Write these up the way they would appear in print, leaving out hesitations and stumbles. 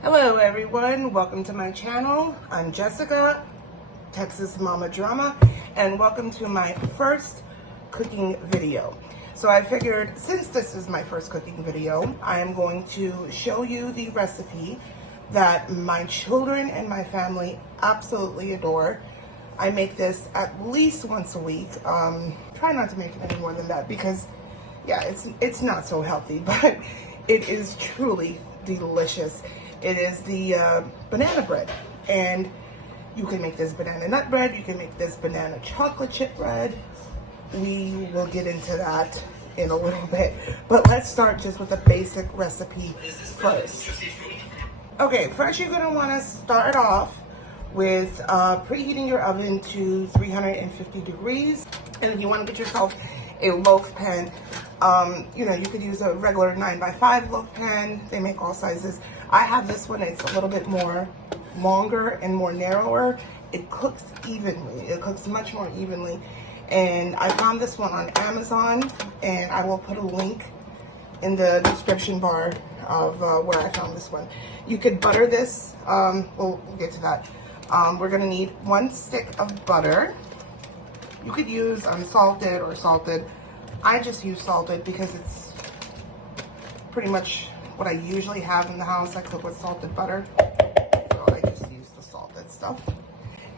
Hello everyone, welcome to my channel. I'm Jessica, Texas Mama Drama, and welcome to my first cooking video. So I figured since this is my first cooking video, I am going to show you the recipe that my children and my family absolutely adore. I make this at least once a week. Try not to make it any more than that because yeah, it's not so healthy, but it is truly delicious. It is the banana bread, and you can make this banana nut bread, you can make this banana chocolate chip bread. We will get into that in a little bit, but let's start just with a basic recipe first. Okay, first you're gonna wanna start off with preheating your oven to 350 degrees, and you wanna get yourself a loaf pan. You know, you could use a regular 9x5 loaf pan. They make all sizes. I have this one. It's a little bit more longer and more narrower. It cooks evenly. It cooks much more evenly. And I found this one on Amazon, and I will put a link in the description bar of where I found this one. You could butter this. We'll get to that. We're gonna need 1 stick of butter. You could use unsalted or salted. I just use salted because it's pretty much what I usually have in the house. I cook with salted butter, so I just use the salted stuff.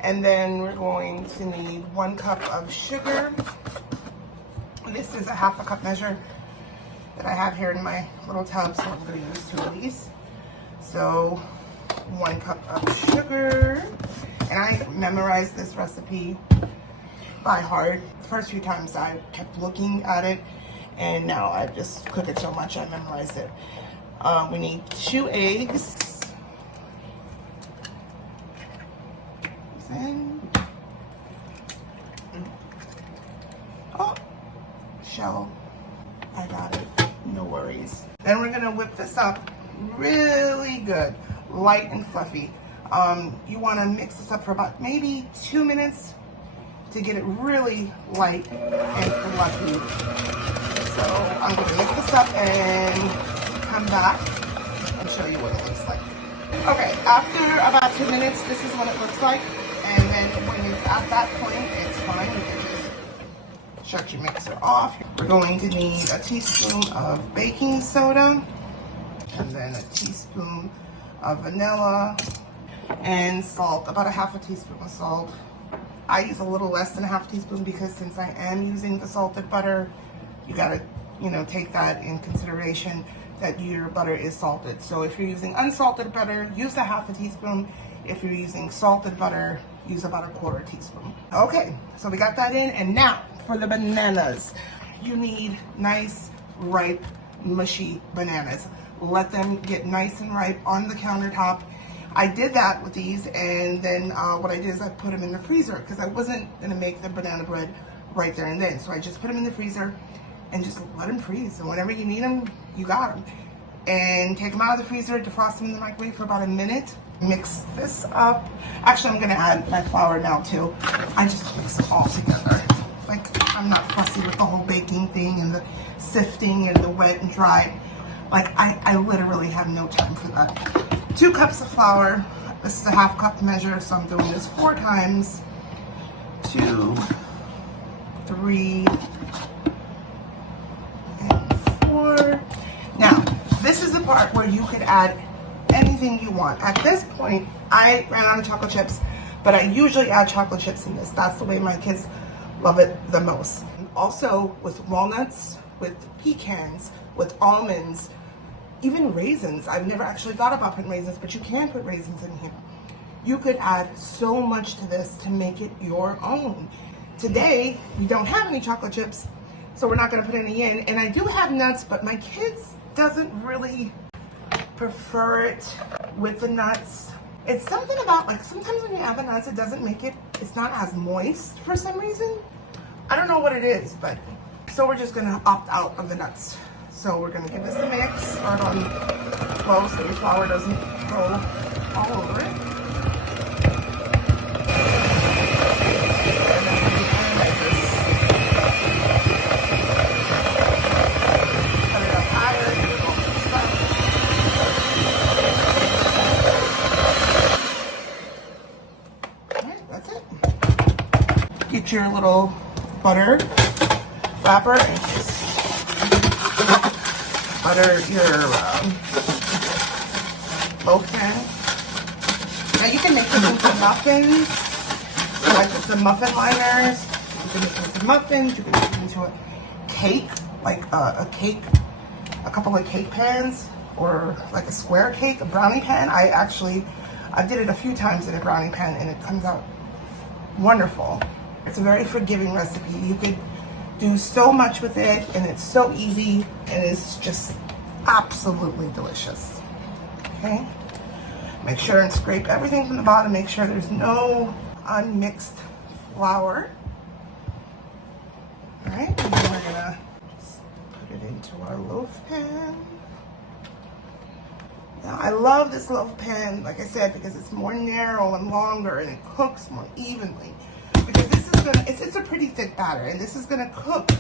And then we're going to need 1 cup of sugar. This is a 1/2 cup measure that I have here in my little tub, so I'm going to use 2 of these. So 1 cup of sugar, and I memorized this recipe by heart. The first few times I kept looking at it, and now I just cook it so much I memorized it. We need 2 eggs. Oh, shell. I got it. No worries. Then we're gonna whip this up really good, light and fluffy. You wanna mix this up for about maybe 2 minutes to get it really light and fluffy. So I'm gonna mix this up and come back and show you what it looks like. Okay, after about 2 minutes, this is what it looks like. And then when it's at that point, it's fine. You can just shut your mixer off. We're going to need a teaspoon of baking soda, and then a teaspoon of vanilla, and salt, about a 1/2 teaspoon of salt. I use a little less than a 1/2 teaspoon because since I am using the salted butter, you gotta, you know, take that in consideration that your butter is salted. So if you're using unsalted butter, use a 1/2 teaspoon. If you're using salted butter, use about a 1/4 teaspoon. Okay, so we got that in, and now for the bananas. You need nice, ripe, mushy bananas. Let them get nice and ripe on the countertop. I did that with these, and then what I did is I put them in the freezer because I wasn't gonna make the banana bread right there and then. So I just put them in the freezer and just let them freeze. And whenever you need them, you got them. And take them out of the freezer, defrost them in the microwave for about a minute. Mix this up. Actually, I'm gonna add my flour now too. I just mix it all together. Like, I'm not fussy with the whole baking thing and the sifting and the wet and dry. Like, I literally have no time for that. 2 cups of flour. This is a 1/2 cup measure, so I'm doing this 4 times. 2, 3, and 4. Now, this is the part where you could add anything you want. At this point, I ran out of chocolate chips, but I usually add chocolate chips in this. That's the way my kids love it the most. Also, with walnuts, with pecans, with almonds, even raisins. I've never actually thought about putting raisins, but you can put raisins in here. You could add so much to this to make it your own. Today, we don't have any chocolate chips, so we're not gonna put any in. And I do have nuts, but my kids doesn't really prefer it with the nuts. It's something about, like, sometimes when you add the nuts, it doesn't make it, it's not as moist for some reason. I don't know what it is, but, so we're just gonna opt out of the nuts. So we're gonna give this a mix, start on low so your flour doesn't go all over it. Cut it up higher, get your little butter wrapper and just butter your loaf pan. Now you can make this into muffins, like the muffin liners. You can make it into muffins. You can make it into a cake, like a couple of cake pans, or like a square cake, a brownie pan. I did it a few times in a brownie pan, and it comes out wonderful. It's a very forgiving recipe. You could do so much with it, and it's so easy, and it's just absolutely delicious. Okay, make sure and scrape everything from the bottom. Make sure there's no unmixed flour. All right, and then we're gonna just put it into our loaf pan. Now, I love this loaf pan, like I said, because it's more narrow and longer, and it cooks more evenly. Because this is gonna, it's a pretty thick batter, and this is gonna cook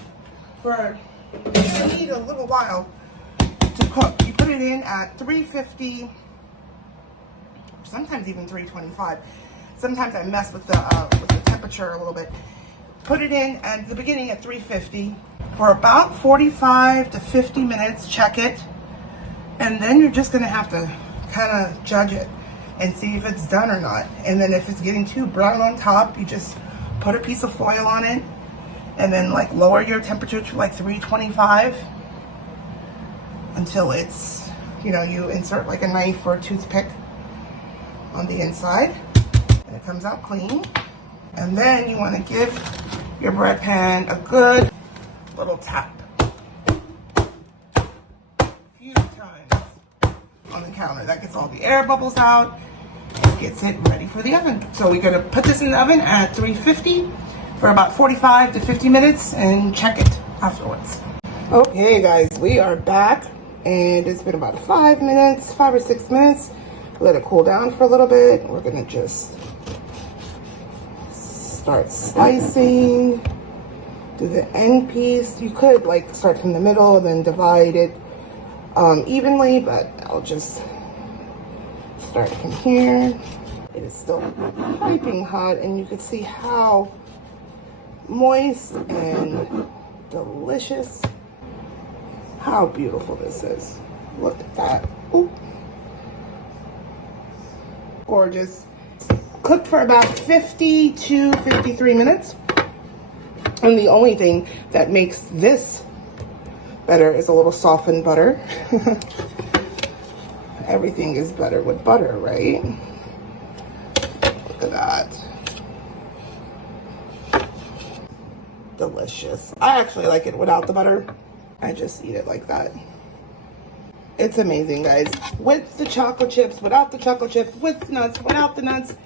for, you need a little while to cook. You put it in at 350, sometimes even 325. Sometimes I mess with the temperature a little bit. Put it in at the beginning at 350 for about 45 to 50 minutes. Check it. And then you're just gonna have to kind of judge it and see if it's done or not. And then if it's getting too brown on top, you just put a piece of foil on it, and then like lower your temperature to like 325 until it's, you know, you insert like a knife or a toothpick on the inside, and it comes out clean. And then you want to give your bread pan a good little tap. On the counter. That gets all the air bubbles out and gets it ready for the oven. So we're gonna put this in the oven at 350 for about 45 to 50 minutes and check it afterwards. Okay guys, we are back, and it's been about 5 or 6 minutes. Let it cool down for a little bit. We're gonna just start slicing. Do the end piece. You could like start from the middle and then divide it evenly, but I'll just start from here. It is still piping hot, and you can see how moist and delicious. How beautiful this is. Look at that. Ooh. Gorgeous. Cooked for about 50 to 53 minutes. And the only thing that makes this better is a little softened butter. Everything is better with butter, right? Look at that. Delicious. I actually like it without the butter. I just eat it like that. It's amazing, guys. With the chocolate chips, without the chocolate chips, with nuts, without the nuts.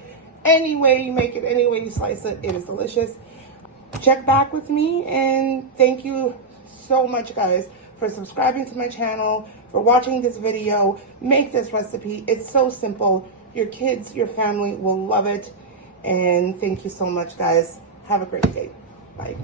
Any way you make it, any way you slice it, it is delicious. Check back with me, and thank you so much, guys, for subscribing to my channel, for watching this video. Make this recipe. It's so simple. Your kids, your family will love it. And thank you so much, guys. Have a great day. Bye.